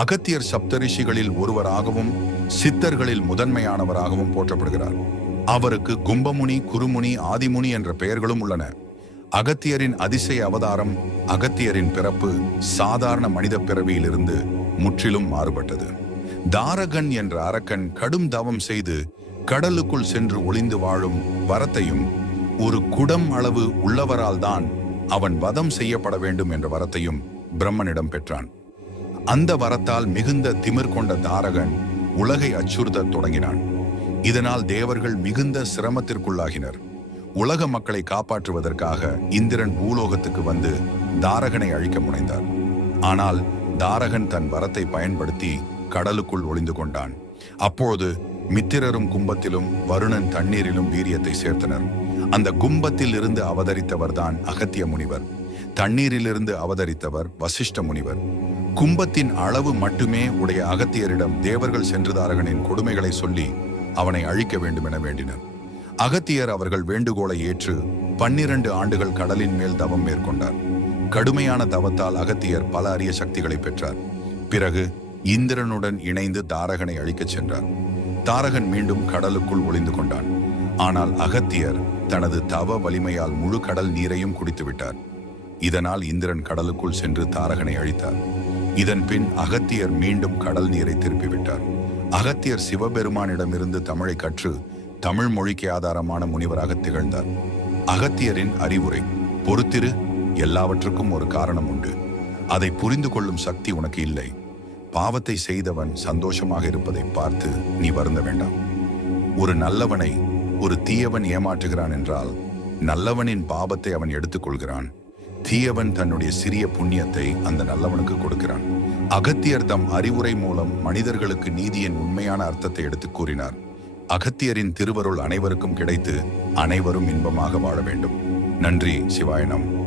அகத்தியர் சப்தரிஷிகளில் ஒருவராகவும் சித்தர்களில் முதன்மையானவராகவும் போற்றப்படுகிறார். அவருக்கு கும்பமுனி, குருமுனி, ஆதிமுனி என்ற பெயர்களும் உள்ளன. அகத்தியரின் அதிசய அவதாரம், அகத்தியரின் பிறப்பு சாதாரண மனித பிறவியிலிருந்து முற்றிலும் மாறுபட்டது. தாரகன் என்ற அரக்கன் கடும் தவம் செய்து கடலுக்குள் சென்று ஒளிந்து வாழும் வரத்தையும், ஒரு குடம் அளவு உள்ளவரால் தான் அவன் வதம் செய்யப்பட வேண்டும் என்ற வரத்தையும் பிரம்மனிடம் பெற்றான். அந்த வரத்தால் மிகுந்த திமிர் கொண்ட தாரகன் உலகை அச்சுறுத்தத் தொடங்கினான். இதனால் தேவர்கள் மிகுந்த சிரமத்திற்குள்ளாகினர். உலக மக்களை காப்பாற்றுவதற்காக இந்திரன் பூலோகத்துக்கு வந்து தாரகனை அழிக்க முனைந்தார். ஆனால் தாரகன் தன் வரத்தை பயன்படுத்தி கடலுக்குள் ஒளிந்து கொண்டான். அப்போது மித்திரரும் கும்பத்திலும் வருணன் தண்ணீரிலும் வீரியத்தை சேர்த்தனர். அந்த கும்பத்தில் இருந்து அவதரித்தவர் தான் அகத்திய முனிவர். தண்ணீரிலிருந்து அவதரித்தவர் வசிஷ்ட முனிவர். கும்பத்தின் அளவு மட்டுமே உடைய அகத்தியரிடம் தேவர்கள் சென்று தாரகனின் கொடுமைகளை சொல்லி அவனை அழிக்க வேண்டும் என வேண்டினர். அகத்தியர் அவர்கள் வேண்டுகோளை ஏற்று 12 ஆண்டுகள் கடலின் மேல் தவம் மேற்கொண்டார். கடுமையான தவத்தால் அகத்தியர் பல அரிய சக்திகளை பெற்றார். பிறகு இந்திரனுடன் இணைந்து தாரகனை அழிக்கச் சென்றார். தாரகன் மீண்டும் கடலுக்குள் ஒளிந்து கொண்டான். ஆனால் அகத்தியர் தனது தவ வலிமையால் முழு கடல் நீரையும் குடித்து விட்டார். இதனால் இந்திரன் கடலுக்குள் சென்று தாரகனை அழித்தார். இதன் பின் அகத்தியர் மீண்டும் கடல் நீரை திருப்பிவிட்டார். அகத்தியர் சிவபெருமானிடமிருந்து தமிழை கற்று தமிழ் மொழிக்கு ஆதாரமான முனிவராக திகழ்ந்தார். அகத்தியரின் அறிவுரை: பொறுத்திரு, எல்லாவற்றுக்கும் ஒரு காரணம் உண்டு. அதை புரிந்து கொள்ளும் சக்தி உனக்கு இல்லை. பாவத்தை செய்தவன் சந்தோஷமாக இருப்பதை பார்த்து நீ வருந்த வேண்டாம். ஒரு நல்லவனை ஒரு தீயவன் ஏமாற்றுகிறான் என்றால் நல்லவனின் பாவத்தை அவன் எடுத்துக்கொள்கிறான். தீயவன் தன்னுடைய சிறிய புண்ணியத்தை அந்த நல்லவனுக்கு கொடுக்கிறான். அகத்தியர் தம் அறிவுரை மூலம் மனிதர்களுக்கு நீதியின் உண்மையான அர்த்தத்தை எடுத்து கூறினார். அகத்தியரின் திருவருள் அனைவருக்கும் கிடைத்து அனைவரும் இன்பமாக வாழ வேண்டும். நன்றி. சிவாய நமः.